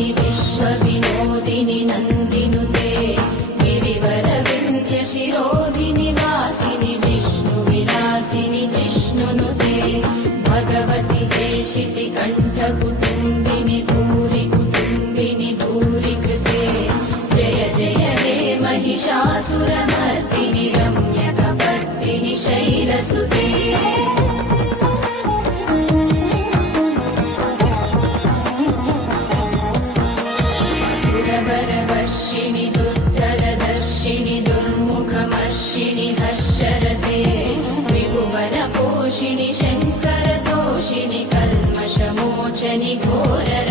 वासिनि विश्वविनोदिनि नन्दिनुते गिरिवरविन्ध्यशिरोधिनि वासिनि विष्णुविलासिनि जिष्णुनुते भगवति हेशिति कण्ठकुटुम्बिनि भूरि कुटुम्बिनि भूरि कृते जय जय हे महिषासुरमर्दिनि रम्यकपर्दिनि शैलसुते सुरवरवर्षिणि दुर्धरदर्शिनि दुर्मुखमर्षिणि हर्षरते त्रिभुवनपोषिणि शङ्करतोषिणि कल्मषमोचनि घोररते